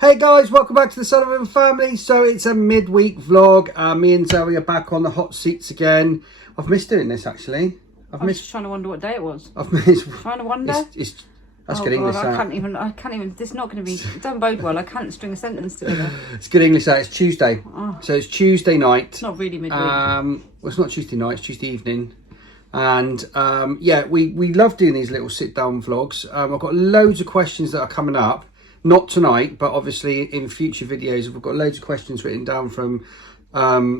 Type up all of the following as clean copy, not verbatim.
Hey guys, welcome back to the Sullivan family. So it's a midweek vlog. Me and Zoe are back on the hot seats again. I've missed doing this actually. I was just trying to wonder what day it was. I've missed. Trying to wonder. That's good English. I can't even. This is not going to be. It don't bode well. I can't string a sentence together. It's good English. It's Tuesday. Oh. So it's Tuesday night. It's not really midweek. Well, it's not Tuesday night. It's Tuesday evening. And yeah, we love doing these little sit down vlogs. I've got loads of questions that are coming up. Not tonight, but obviously in future videos. We've got loads of questions written down from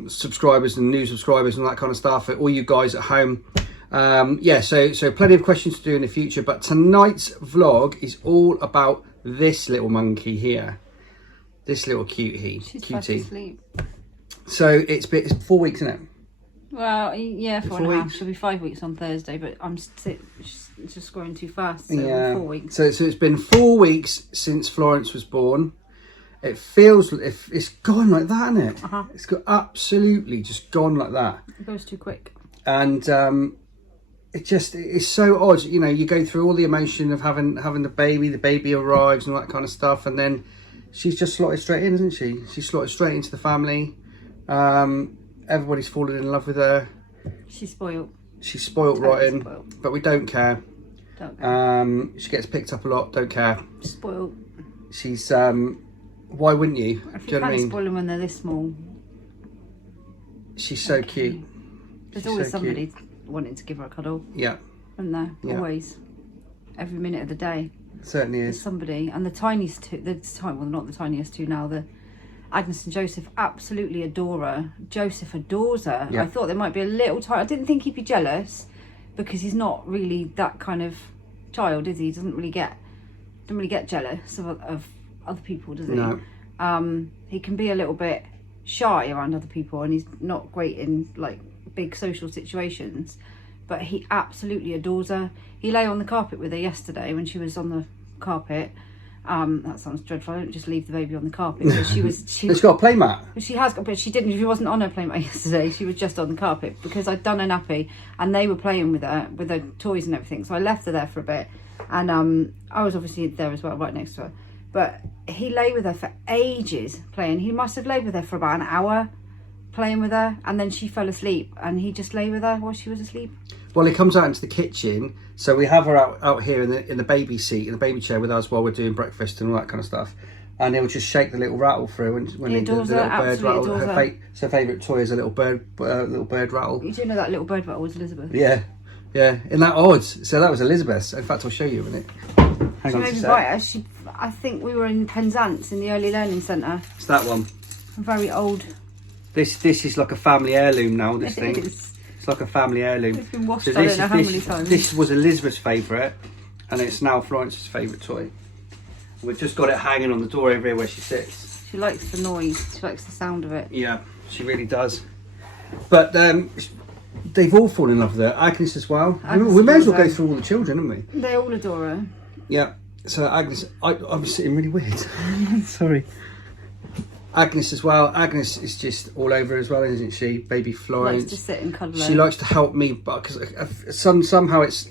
subscribers and new subscribers and that kind of stuff. All you guys at home. Yeah, so plenty of questions to do in the future. But tonight's vlog is all about this little monkey here. This little cutie. She's fast asleep. So it's 4 weeks, isn't it? Well, yeah, 4 and a half. Weeks. She'll be 5 weeks on Thursday, but it's just growing too fast. So Yeah. 4 weeks. So it's been 4 weeks since Florence was born. It feels it's gone like that, isn't it? It's got absolutely just gone like that. It goes too quick. And it's so odd. You know, you go through all the emotion of having the baby arrives and all that kind of stuff, and then she's just slotted straight in, isn't she? She's slotted straight into the family. Everybody's fallen in love with her. She's spoiled. She's spoiled Totally rotten, spoiled. but we don't care. Don't care. She gets picked up a lot. Don't care. Spoiled. She's why wouldn't you? If Do you you know what I can't mean? spoil them when they're this small. She's so cute. There's She's always so cute. somebody wanting to give her a cuddle. Yeah, Isn't there? Yeah. Always. Every minute of the day. it certainly There's is. somebody, and the tiniest two, well, not the tiniest two now, the Agnes and Joseph absolutely adore her. Joseph adores her. Yeah. I thought there might be a little I didn't think he'd be jealous, because he's not really that kind of child, is he? He doesn't really get jealous of other people, does he? No. He can be a little bit shy around other people, and he's not great in like big social situations, but he absolutely adores her. He lay on the carpet with her yesterday when she was on the carpet. That sounds dreadful. I don't just leave the baby on the carpet. But It's got a play mat. She has got, but she didn't. She wasn't on her playmat yesterday. She was just on the carpet because I'd done her nappy, and they were playing with her toys and everything. So I left her there for a bit, and I was obviously there as well, right next to her. But he lay with her for ages playing. He must have laid with her for about an hour, playing with her, and then she fell asleep, and he just lay with her while she was asleep. Well, he comes out into the kitchen, so we have her out here in the baby seat, in the baby chair with us while we're doing breakfast and all that kind of stuff. And he'll just shake the little rattle through when He the adores little her, bird rattle. absolutely adores her. Her favourite toy is a little bird rattle. You do know that little bird rattle was Elizabeth. Yeah, isn't that odd? So that was Elizabeth's. In fact, I'll show you in a minute. Hang She on made a me sec. bite her. I think we were in Penzance in the early learning centre. It's that one. I'm very old. This is like a family heirloom now. This thing. It is. It's like a family heirloom. It's been washed So I don't know how many times. This was Elizabeth's favourite, and it's now Florence's favourite toy. We've just got it hanging on the door over here where she sits. She likes the noise. She likes the sound of it. Yeah, she really does. But they've all fallen in love with her. Agnes as well. Agnes We may as well adores go her. through all the children, haven't we? They all adore her. Yeah. So Agnes, I'm sitting really weird. Sorry. Agnes as well. Agnes is just all over as well, isn't she? Baby Florence. Likes to sit and cuddle her. She likes to help me, but because somehow it's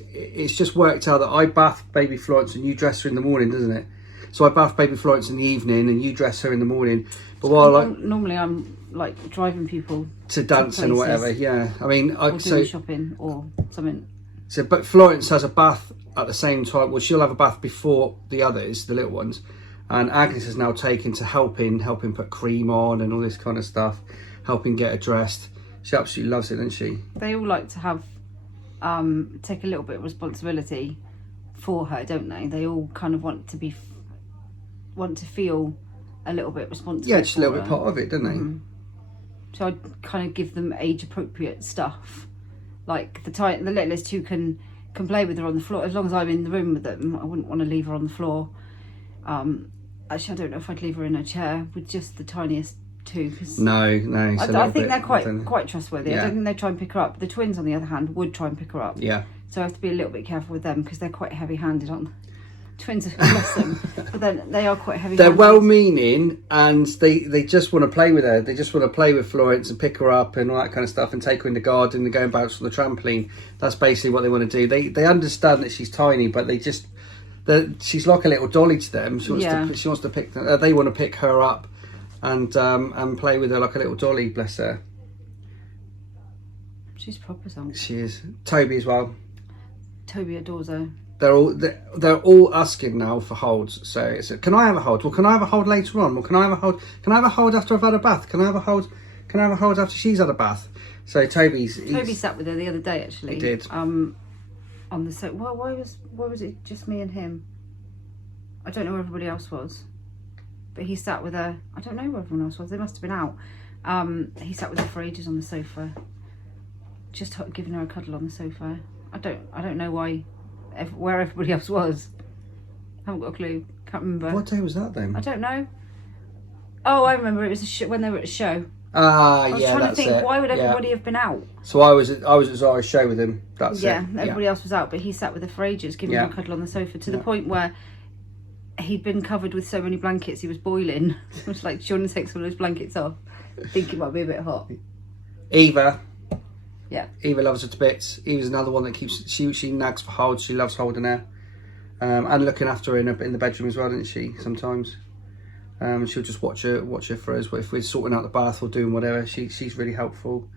just worked out that I bath baby Florence and you dress her in the morning, doesn't it? So I bath baby Florence in the evening and you dress her in the morning. But while normally I'm like driving people to dance and whatever, yeah. I mean, or doing shopping or something. So, but Florence has a bath at the same time. Well, she'll have a bath before the others, the little ones. And Agnes has now taken to helping put cream on and all this kind of stuff, helping get her dressed. She absolutely loves it, doesn't she? They all like to have take a little bit of responsibility for her, don't they? They all kind of want to feel a little bit responsible. Yeah, just a little for bit her. part of it, don't they? Mm-hmm. So I'd kind of give them age appropriate stuff, like the littlest who can play with her on the floor. As long as I'm in the room with them, I wouldn't want to leave her on the floor. Actually, I don't know if I'd leave her in a chair with just the tiniest two. Cause No. I think they're quite trustworthy. Yeah. I don't think they try and pick her up. The twins, on the other hand, would try and pick her up. Yeah. So I have to be a little bit careful with them because they're quite heavy-handed on. Twins, bless them, but then they are quite heavy-handed. They're well-meaning and they just want to play with her. They just want to play with Florence and pick her up and all that kind of stuff and take her in the garden and go and bounce on the trampoline. That's basically what they want to do. They understand that she's tiny, but they she's like a little dolly to them. She wants Yeah. to. She wants to pick. They want to pick her up, and play with her like a little dolly. Bless her. She's proper song. She is. Toby as well. Toby adores her. They're all asking now for holds. So it's can I have a hold? Well, can I have a hold later on? Well, can I have a hold? Can I have a hold after I've had a bath? Can I have a hold? Can I have a hold after she's had a bath? So Toby sat with her the other day actually. He did. On the sofa. Well, why was it just me and him? I don't know where everybody else was, but he sat with her. I don't know where everyone else was. They must have been out. He sat with her for ages on the sofa, just giving her a cuddle on the sofa. I don't know where everybody else was. I haven't got a clue. Can't remember. What day was that then? I don't know. Oh, I remember. It was when they were at a show. I was trying to think, why would everybody have been out? So I was at Zara's show with him. That's it. Everybody else was out, but he sat with her for ages, giving her a cuddle on the sofa, to the point where he'd been covered with so many blankets he was boiling. It was like, do you want to take some of those blankets off? I think it might be a bit hot. Eva. Yeah. Eva loves her to bits. Eva's another one that keeps she nags for holds. She loves holding her, and looking after her in the bedroom as well, doesn't she? Sometimes. She'll just watch her for us. If we're sorting out the bath or doing whatever, she's really helpful.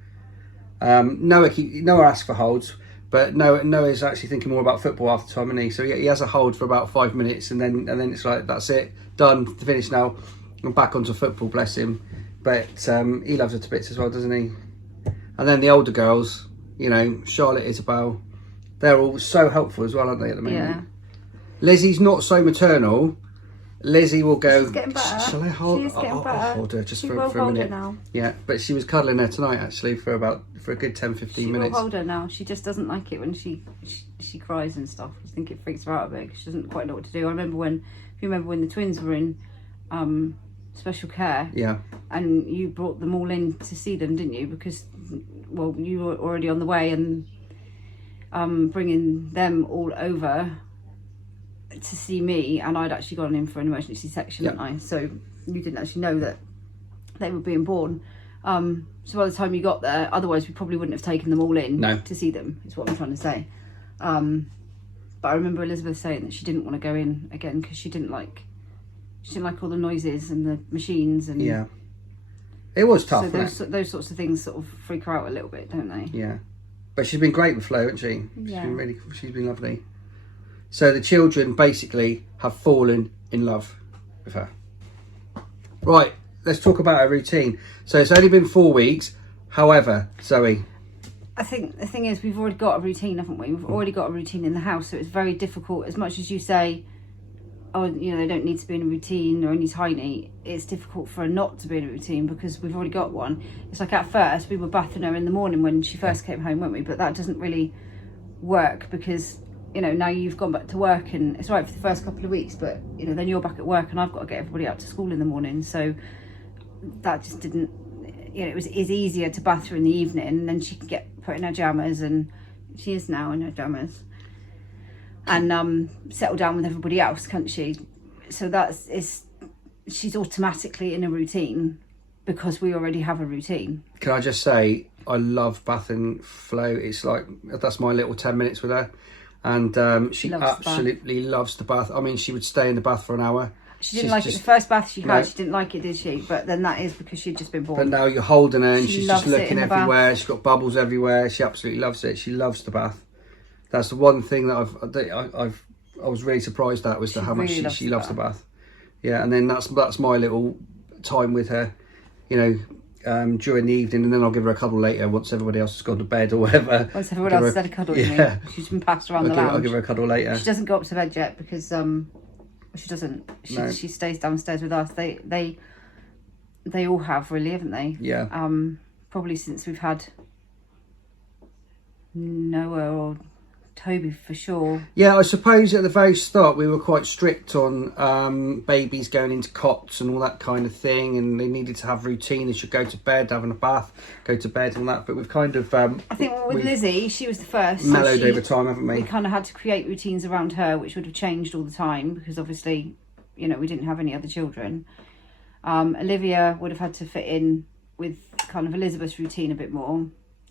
Noah asks for holds, but Noah's actually thinking more about football half the time, isn't he? So he has a hold for about 5 minutes, and then it's like, that's it, done, finished now. I'm back onto football, bless him. But he loves her to bits as well, doesn't he? And then the older girls, Charlotte, Isabel, they're all so helpful as well, aren't they, at the moment? Yeah. Lizzie's not so maternal. Lizzie will go, she's getting better. Shall I hold? She's getting better. I'll hold her just for a hold minute. her now. Yeah, but she was cuddling her tonight actually for a good 10-15 minutes. She will hold her now. She just doesn't like it when she cries and stuff. I think it freaks her out a bit because she doesn't quite know what to do. If you remember when the twins were in special care. Yeah. And you brought them all in to see them, didn't you? Because, well, you were already on the way, and bringing them all over to see me, and I'd actually gone in for an emergency section, hadn't I? So you didn't actually know that they were being born. So by the time you got there, otherwise we probably wouldn't have taken them all in to see them, is what I'm trying to say. But I remember Elizabeth saying that she didn't want to go in again because she didn't like all the noises and the machines, and it was tough. So those sorts of things sort of freak her out a little bit, don't they? Yeah, but she's been great with Flo, hasn't she? Yeah. She's been lovely. So the children basically have fallen in love with her. Right, let's talk about her routine. So it's only been 4 weeks. However, Zoe, I think the thing is, we've already got a routine, haven't we? We've already got a routine in the house, so it's very difficult. As much as you say, oh, they don't need to be in a routine, they're only tiny, it's difficult for her not to be in a routine because we've already got one. It's like at first, we were bathing her in the morning when she first came home, weren't we? But that doesn't really work because, now you've gone back to work, and it's right for the first couple of weeks, but, then you're back at work and I've got to get everybody out to school in the morning. So that just didn't, it was easier to bath her in the evening, and then she could get put in her pyjamas, and she is now in her pyjamas, and settle down with everybody else, can't she? So she's automatically in a routine because we already have a routine. Can I just say, I love bathing Flo. It's like, that's my little 10 minutes with her. And she absolutely loves the bath. I mean, she would stay in the bath for an hour. She didn't like it. The first bath she had, she didn't like it, did she? But then that is because she'd just been born. But now you're holding her and she's just looking everywhere. She's got bubbles everywhere. She absolutely loves it. She loves the bath. That's the one thing that I was really surprised at, was how much she loves the bath. Yeah, and then that's my little time with her, during the evening, and then I'll give her a cuddle later once everybody else has gone to bed or whatever. Once everyone else has had a cuddle with me. She's been passed around the lounge. I'll give her a cuddle later. She doesn't go up to bed yet because she doesn't. She stays downstairs with us. They all have, really, haven't they? Yeah. Probably since we've had Noah or Toby, for sure. Yeah, I suppose at the very start we were quite strict on babies going into cots and all that kind of thing, and they needed to have routine. They should go to bed, having a bath, go to bed, and that. But we've kind of I think with Lizzie, she was the first. Mellowed over time, haven't we? We kind of had to create routines around her, which would have changed all the time because obviously, we didn't have any other children. Olivia would have had to fit in with kind of Elizabeth's routine a bit more.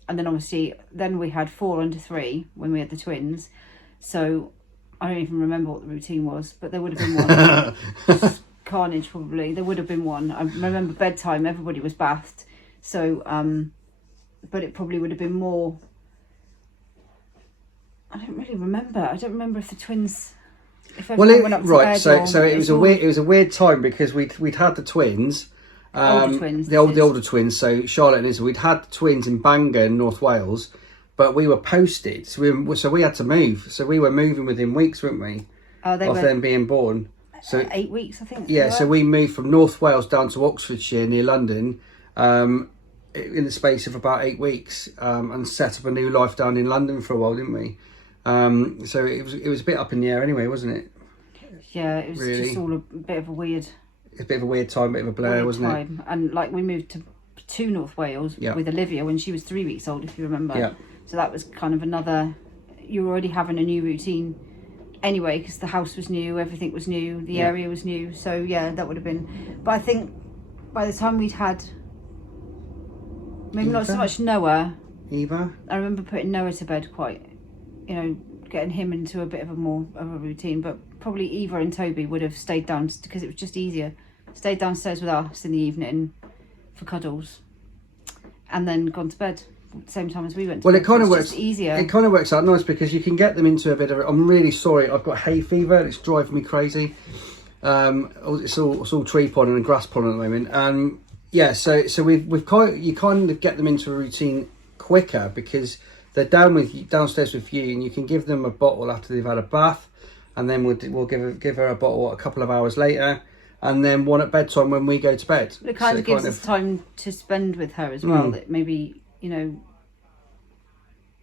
And then obviously, we had 4 under 3 when we had the twins. So I don't even remember what the routine was, but there would have been one. Carnage, probably. There would have been one. I remember bedtime, everybody was bathed. So, but it probably would have been more... I don't really remember. I don't remember if the twins... Well, it was a weird time because we'd had the twins, the older twins. So Charlotte and Izzy, we'd had the twins in Bangor in North Wales, but we were posted, so we had to move. So we were moving within weeks, weren't we? Of them being born. So 8 weeks, I think. Yeah, so we moved from North Wales down to Oxfordshire near London, in the space of about 8 weeks, and set up a new life down in London for a while, didn't we? So it was a bit up in the air anyway, wasn't it? Yeah, it was really just all a bit of a weird... It's a bit of a weird time, bit of a blur, wasn't it? And like we moved to North Wales with Olivia when she was 3 weeks old, if you remember. Yeah. So that was kind of another... You were already having a new routine anyway, because the house was new, everything was new, the area was new. So yeah, that would have been... But I think by the time we'd had... Maybe not so much Noah. Eva? I remember putting Noah to bed quite... You know, getting him into a bit of a more of a routine, but probably Eva and Toby would have stayed down because it was just easier. Stayed downstairs with us in the evening for cuddles, and then gone to bed at the same time as we went. Well, it kind of works easier. It kind of works out nice because you can get them into a bit of. I'm really sorry, I've got hay fever and it's driving me crazy. It's all tree pollen and grass pollen at the moment. Yeah, so you kind of get them into a routine quicker because they're downstairs with you, and you can give them a bottle after they've had a bath, and then we'll give her a bottle a couple of hours later, and then one at bedtime when we go to bed. It kind of gives us time to spend with her as well. That maybe, you know,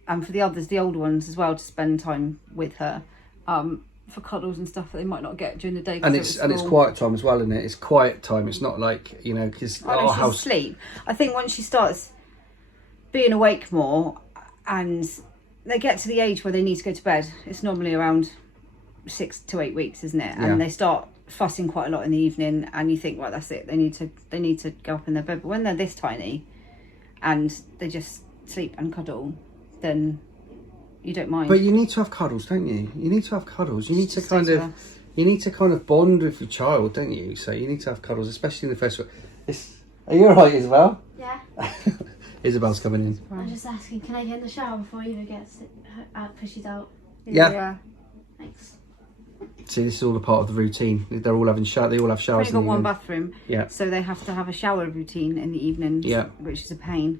and for the others, the older ones as well, to spend time with her for cuddles and stuff that they might not get during the day. And it's quiet time as well, isn't it? It's quiet time. It's not like, you know, because our house sleep. I think once she starts being awake more, and they get to the age where they need to go to bed, it's normally around 6 to 8 weeks, isn't it? And they start fussing quite a lot in the evening, and you think, well, that's it, they need to go up in their bed. But when they're this tiny and they just sleep and cuddle, then you don't mind. But you need to have cuddles, don't you? You need to have cuddles. You need to kind of bond with your child, don't you? So you need to have cuddles, especially in the first. Are you alright as well? Yeah. Isabel's coming in. I'm just asking, can I get in the shower before Eva gets pushes out? Yeah. Thanks. See, this is all a part of the routine. They're all having They all have showers. We've got one bathroom. Yeah. So they have to have a shower routine in the evenings. Yeah. Which is a pain.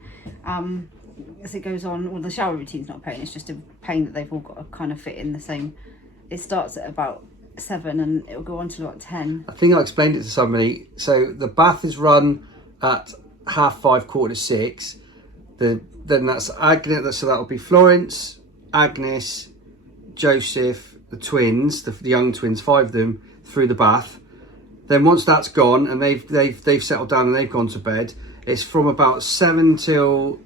As it goes on, well, the shower routine's not a pain. It's just a pain that they've all got to kind of fit in the same. It starts at about 7 and it'll go on to about 10. I think I explained it to somebody. So the bath is run at 5:30, 5:45. Then that's Agnes, so that'll be Florence, Agnes, Joseph, the twins, the young twins, 5 of them, through the bath. Then once that's gone and they've settled down and they've gone to bed, it's from about 7 till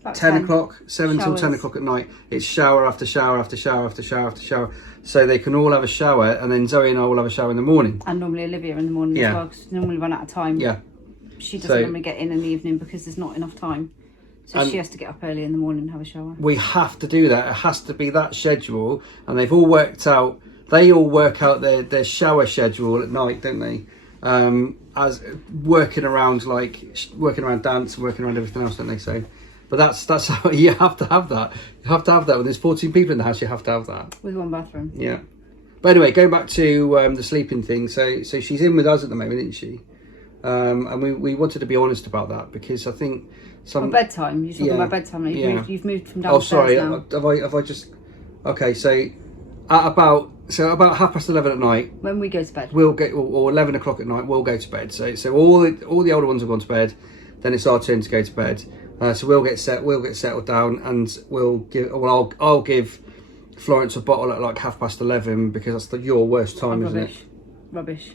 about 10 o'clock, 7 till 10 o'clock at night. It's shower after shower after shower after shower after shower. So they can all have a shower, and then Zoe and I will have a shower in the morning. And normally Olivia in the morning as well, because normally run out of time. Yeah. She doesn't normally get in the evening because there's not enough time. So she has to get up early in the morning and have a shower. We have to do that. It has to be that schedule. And they've all worked out, they all work out their shower schedule at night, don't they? As working around dance and working around everything else, don't they? So, but that's how you have to have that. You have to have that. When there's 14 people in the house, you have to have that. With one bathroom. Yeah. But anyway, going back to the sleeping thing. So she's in with us at the moment, isn't she? And we wanted to be honest about that because I think bedtime. You're talking about bedtime. You've moved from downstairs now. Have I just? Okay, so at about 11:30 at night. When we go to bed. We'll get or 11 o'clock at night. We'll go to bed. So all the older ones have gone to bed. Then it's our turn to go to bed. So we'll get settled down, and I'll give Florence a bottle at like 11:30 because that's your worst time, isn't it? Rubbish.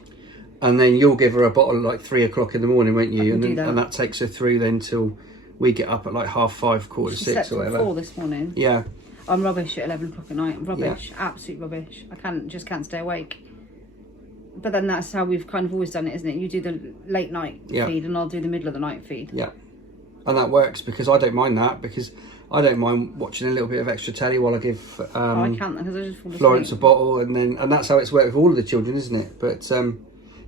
And then you'll give her a bottle at like 3 o'clock in the morning, won't you? And that takes her through then till we get up at like 5:30, 5:45 or whatever. 4 this morning. Yeah. I'm rubbish at 11 o'clock at night. Rubbish, absolute rubbish. I can't stay awake. But then that's how we've kind of always done it, isn't it? You do the late night feed, and I'll do the middle of the night feed. Yeah, and that works because I don't mind that because I don't mind watching a little bit of extra telly while I give I can't because I just fall Florence a asleep. bottle, and that's how it's worked with all of the children, isn't it? But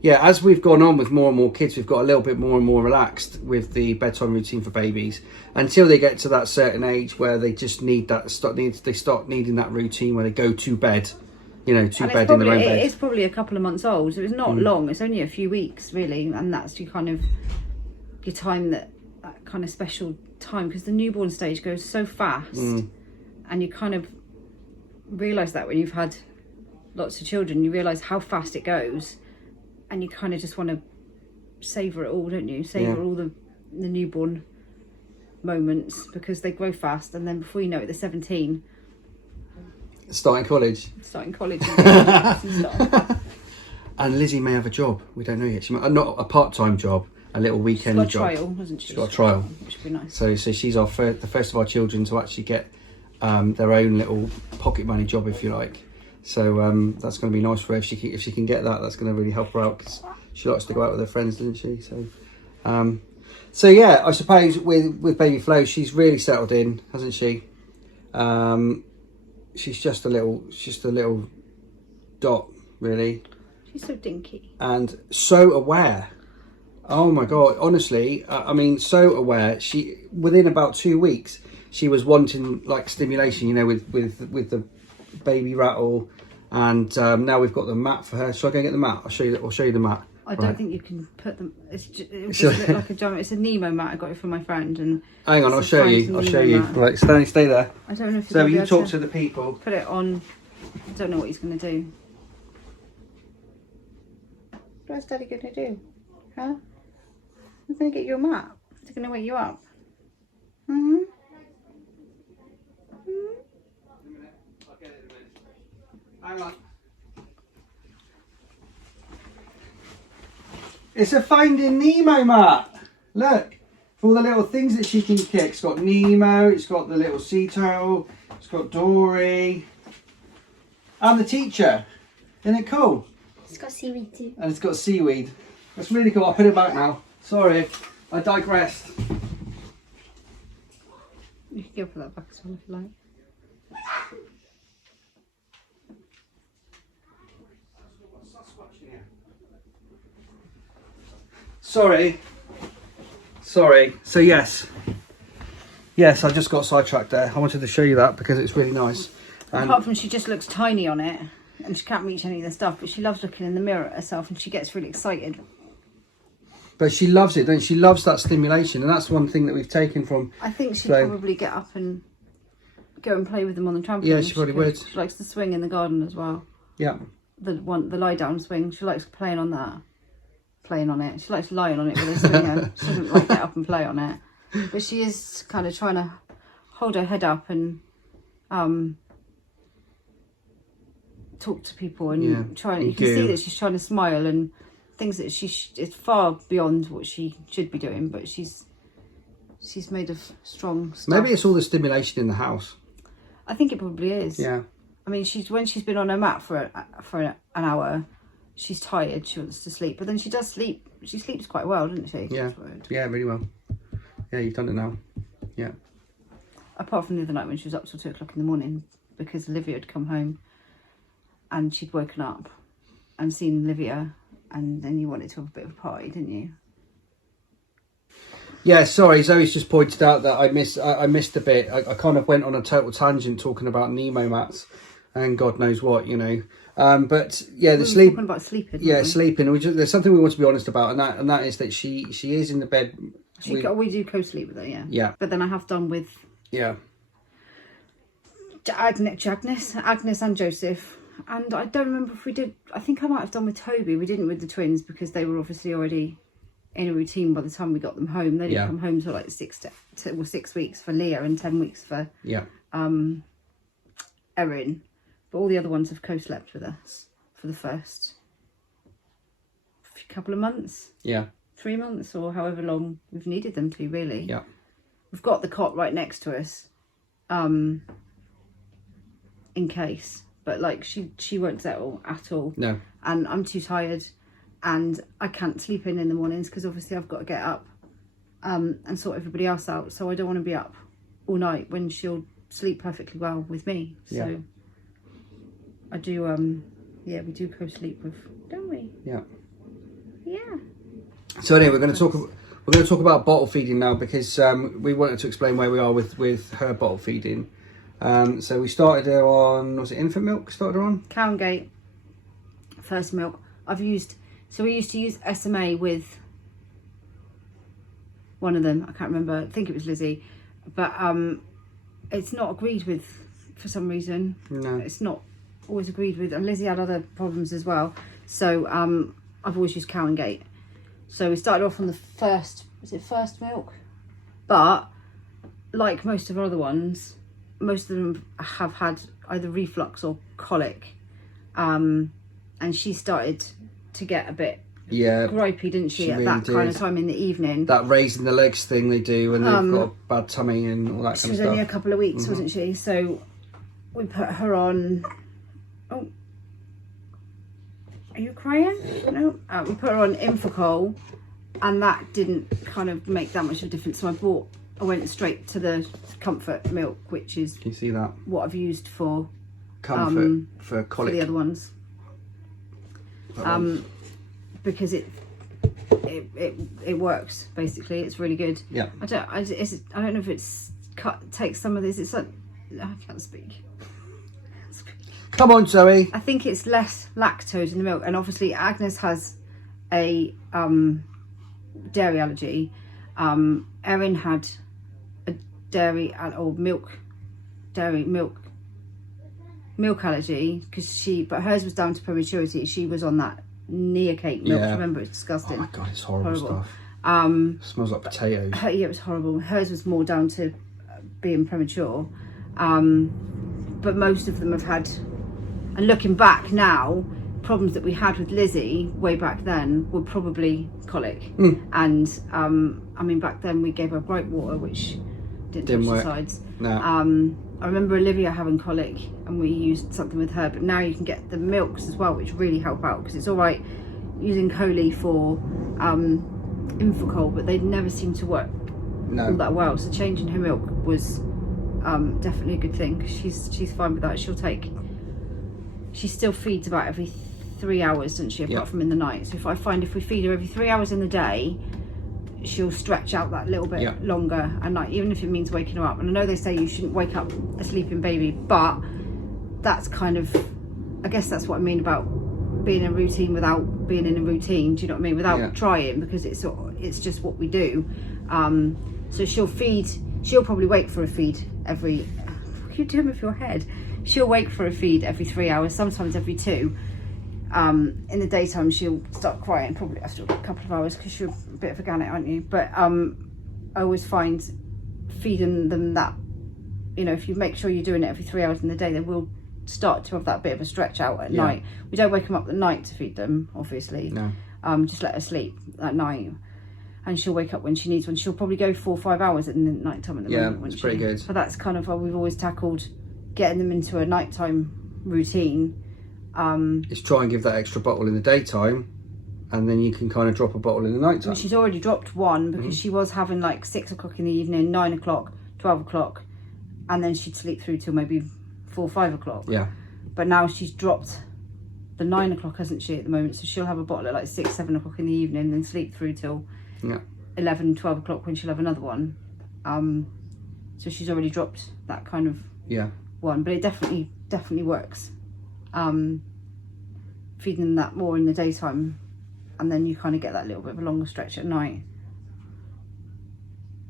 yeah, as we've gone on with more and more kids, we've got a little bit more and more relaxed with the bedtime routine for babies until they get to that certain age where they just need that. They start needing that routine where they go to bed, you know, to bed in their own bed. It's probably a couple of months old, so it's not long. It's only a few weeks, really, and that's your kind of your time that kind of special time, because the newborn stage goes so fast, and you kind of realise that when you've had lots of children, you realise how fast it goes. And you kind of just want to savour it all, don't you? Savour all the newborn moments, because they grow fast, and then before you know it, they're 17. Starting college. And Lizzie may have a job. We don't know yet. She might, not a part-time job, a little weekend job. She's got a trial, hasn't she? She's got a trial. Which would be nice. So she's the first of our children to actually get their own little pocket money job, if you like. So that's going to be nice for her if she can get that. That's going to really help her out, because she likes to go out with her friends, doesn't she? So yeah, I suppose with baby Flo, she's really settled in, hasn't she? She's just a little dot, really. She's so dinky and so aware. Oh my god! Honestly, I mean, so aware. She within about 2 weeks, she was wanting like stimulation, you know, with the baby rattle, and now we've got the mat for her. Shall I go and get the mat? I'll show you the mat. I don't think you can put them. It just look like a giant. It's a Nemo mat. I got it from my friend. And hang on, I'll show you. Mat. Right, stay there. I don't know if so you talk to the people. Put it on. I don't know what he's going to do. What's Daddy going to do? Huh? He's going to get you a mat. He's going to wake you up. Hang on. It's a Finding Nemo mat. Look, for all the little things that she can kick. It's got Nemo, it's got the little sea turtle, it's got Dory. And the teacher. Isn't it cool? It's got seaweed too. And it's got seaweed. That's really cool. I'll put it back now. Sorry, I digressed. You can go for that back as well if you like. Sorry. So yes, I just got sidetracked there. I wanted to show you that because it's really nice. And apart from she just looks tiny on it, and she can't reach any of the stuff, but she loves looking in the mirror at herself, and she gets really excited. But she loves it, don't she? She loves that stimulation, and that's one thing that we've taken from. I think she'd Flo. probably get up and go and play with them on the trampoline. Yeah, she probably would. She likes to swing in the garden as well. Yeah. The lie down swing. She likes playing on that. Playing on it. She likes lying on it with her swinger. She doesn't like get up and play on it. But she is kind of trying to hold her head up and talk to people and you can see that she's trying to smile and things that it's far beyond what she should be doing, but she's made of strong stuff. Maybe it's all the stimulation in the house. I think it probably is. Yeah. I mean, when she's been on her mat for an hour, she's tired. She wants to sleep, but then she does sleep. She sleeps quite well, doesn't she? Yeah. Yeah, really well. Yeah, you've done it now. Yeah. Apart from the other night when she was up till 2 o'clock in the morning because Olivia had come home and she'd woken up and seen Olivia, and then you wanted to have a bit of a party, didn't you? Yeah, sorry, Zoe's just pointed out that I missed a bit. I kind of went on a total tangent talking about Nemo mats and God knows what, you know. But yeah, the sleep. Talking about sleeping. Yeah, sleeping. There's something we want to be honest about, and that is that she is in the bed. We do co-sleep with her, yeah. Yeah. But then I have done with. Yeah. Agnes and Joseph, and I don't remember if we did. I think I might have done with Toby. We didn't with the twins because they were obviously already in a routine by the time we got them home. They didn't come home till like 6 weeks for Leah and 10 weeks for Erin. But all the other ones have co-slept with us for the first couple of months. Yeah. 3 months or however long we've needed them to, really. Yeah. We've got the cot right next to us, in case. But like she won't settle at all. No. And I'm too tired, and I can't sleep in the mornings because obviously I've got to get up, and sort everybody else out. So I don't want to be up all night when she'll sleep perfectly well with me. So I do, yeah, we do co-sleep with, don't we? Yeah. Yeah. So anyway, we're going to talk about bottle feeding now, because we wanted to explain where we are with her bottle feeding. So we started her on, was it infant milk? Started her on 𝚂𝚗𝙵𝙵, first milk. So we used to use SMA with one of them. I can't remember. I think it was Lizzie, but it's not agreed with for some reason. No, it's not always agreed with, and Lizzie had other problems as well. So I've always used 𝚂𝚗𝙵𝙵. So we started off on the first milk, but like most of our other ones, most of them have had either reflux or colic, and she started to get a bit gripey, didn't she at really that kind of time in the evening. That raising the legs thing they do when they've got a bad tummy and all that kind of stuff. She was only a couple of weeks, wasn't she? So we put her on. Oh, are you crying? No. We put her on Infocol, and that didn't kind of make that much of a difference. So I went straight to the Comfort milk, which is, can you see that, what I've used for Comfort for colic, for the other ones, because it works basically. It's really good. Yeah. I don't know if takes some of this. It's like, I can't speak. Come on, Zoe. I think it's less lactose in the milk, and obviously Agnes has a dairy allergy. Erin had a dairy or milk allergy, but hers was down to prematurity. She was on that neocate milk. Remember, it's disgusting. Oh my god, it's horrible stuff. Smells like potatoes. Yeah, it was horrible. Hers was more down to being premature, but most of them have had. And looking back now, problems that we had with Lizzie way back then were probably colic. And I mean, back then we gave her bright water, which didn't touch the sides. No. I remember Olivia having colic, and we used something with her. But now you can get the milks as well, which really help out, because it's all right using Coley for Infocol, but they never seem to work all that well. So changing her milk was definitely a good thing, because she's fine with that. She still feeds about every 3 hours, doesn't she, apart from in the night. So if we feed her every 3 hours in the day, she'll stretch out that little bit longer at night, even if it means waking her up. And I know they say you shouldn't wake up a sleeping baby, but that's kind of, I guess that's what I mean about being in a routine without being in a routine. Do you know what I mean? Without trying, because it's just what we do. So she'll probably wake for a feed every, what are you doing with your head? She'll wake for a feed every 3 hours, sometimes every 2. In the daytime, she'll start crying probably after a couple of hours, because you're a bit of a gannet, aren't you? But I always find feeding them that, if you make sure you're doing it every 3 hours in the day, they will start to have that bit of a stretch out at night. We don't wake them up at night to feed them, obviously. No. Just let her sleep at night. And she'll wake up when she needs one. She'll probably go 4 or 5 hours in the night time at the moment. Yeah, it's pretty good. So that's kind of how we've always tackled getting them into a nighttime routine. Is try and give that extra bottle in the daytime, and then you can kind of drop a bottle in the nighttime. Well, she's already dropped one, because she was having like 6 o'clock in the evening, 9 o'clock, 12 o'clock, and then she'd sleep through till maybe 4 or 5 o'clock. Yeah. But now she's dropped the 9 o'clock, hasn't she, at the moment? So she'll have a bottle at like 6, 7 o'clock in the evening, and then sleep through till 11, 12 o'clock, when she'll have another one. So she's already dropped that kind of one, but it definitely works. Feeding them that more in the daytime, and then you kind of get that little bit of a longer stretch at night.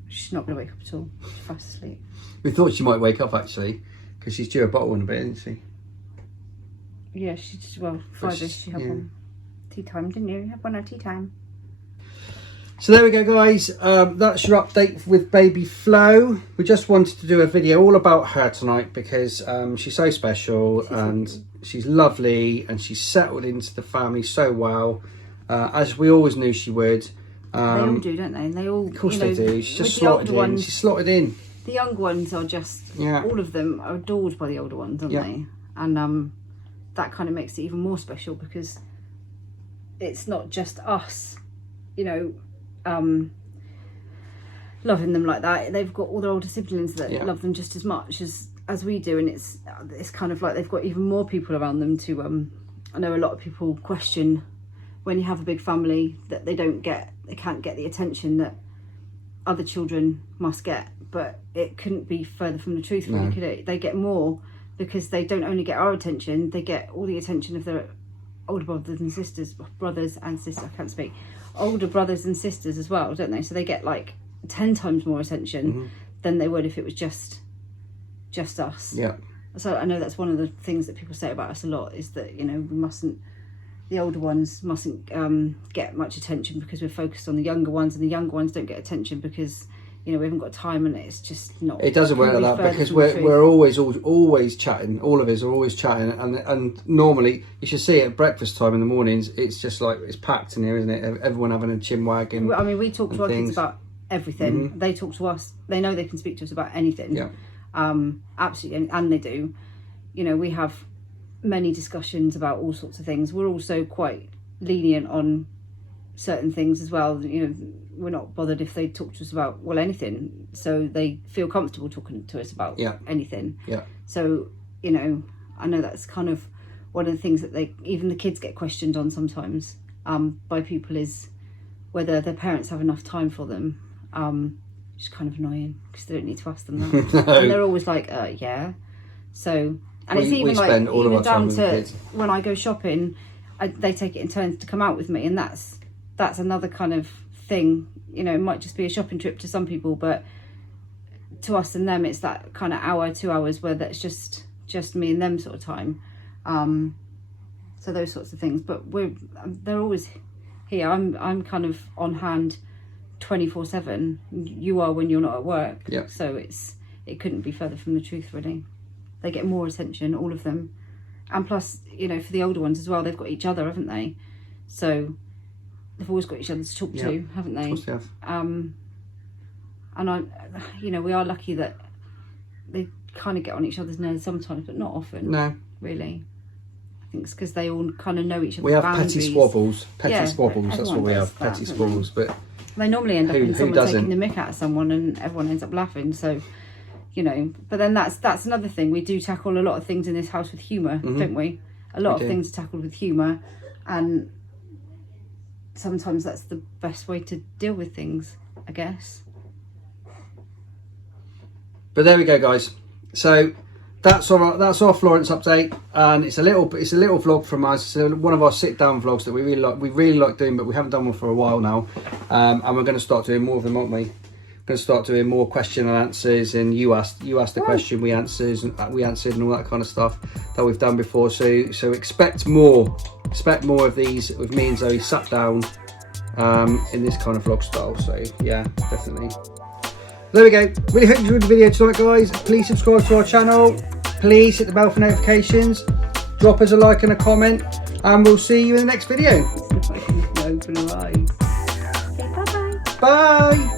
She's not going to wake up at all. She's fast asleep. We thought she might wake up, actually, because she's due a bottle in a bit, isn't she? Yeah, she just, 5ish, she had one. Tea time, didn't you? You had one at tea time. So there we go, guys. That's your update with baby Flo. We just wanted to do a video all about her tonight, because she's so special, and she's lovely, and she's settled into the family so well, as we always knew she would. They all do, don't they? And they all, of course they do. She's just slotted in. She's slotted in. The young ones are just, all of them are adored by the older ones, aren't they? And that kind of makes it even more special, because it's not just us, loving them like that. They've got all their older siblings that Yeah. love them just as much as we do, and it's kind of like they've got even more people around them to I know a lot of people question when you have a big family that they can't get the attention that other children must get, but it couldn't be further from the truth, really, could it? They get more because they don't only get our attention, they get all the attention of their older brothers and sisters, older brothers and sisters as well, don't they? So they get like 10 times more attention than they would if it was just us. Yeah. So I know that's one of the things that people say about us a lot, is that, you know, the older ones mustn't get much attention because we're focused on the younger ones, and the younger ones don't get attention because, you know, we haven't got time, and it's just not. It doesn't work like that, because we're always chatting. All of us are always chatting, and normally you should see it at breakfast time in the mornings. It's just like it's packed in here, isn't it? Everyone having a chin wag. And I mean, we talk to our kids about everything. They talk to us. They know they can speak to us about anything. Yeah. Absolutely, and they do. You know, we have many discussions about all sorts of things. We're also quite lenient on certain things as well. You know, we're not bothered if they talk to us about, well, anything, so they feel comfortable talking to us about anything. Yeah. So, you know, I know that's kind of one of the things that even the kids get questioned on sometimes by people, is whether their parents have enough time for them. Which is kind of annoying because they don't need to ask them that. No. And they're always like, yeah. So, and it's even like, even down to when I go shopping, they take it in turns to come out with me, and that's another kind of thing. You know, it might just be a shopping trip to some people, but to us and them, it's that kind of hour, 2 hours where that's just me and them sort of time. So those sorts of things. But they're always here. I'm kind of on hand 24/7. You are when you're not at work. Yeah. So it couldn't be further from the truth, really. They get more attention, all of them, and plus, you know, for the older ones as well, they've got each other, haven't they? So they've always got each other to talk to, haven't they? Of course they have. And you know, we are lucky that they kind of get on each other's nerves sometimes, but not often. No, really. I think it's because they all kind of know each other's we have boundaries. petty squabbles. That's what we everyone have. does that, Petty don't squabbles, but they normally end up in someone doesn't? taking the mick out of someone, and everyone ends up laughing. So, you know, but then that's another thing. We do tackle a lot of things in this house with humour, don't we? A lot of things are tackled with humour, and sometimes that's the best way to deal with things, I guess. But there we go, guys. So that's our Florence update, and it's a little vlog from us. It's one of our sit down vlogs that we really like doing, but we haven't done one for a while now, and we're going to start doing more of them, aren't we? We're going to start doing more question and answers, and you asked the question, we answered, and all that kind of stuff that we've done before. So expect more of these with me and Zoe sat down in this kind of vlog style. So yeah, definitely. There we go. Really hope you enjoyed the video tonight, guys. Please subscribe to our channel. Please hit the bell for notifications. Drop us a like and a comment, and we'll see you in the next video. Open your eyes. Okay, bye-bye. Bye.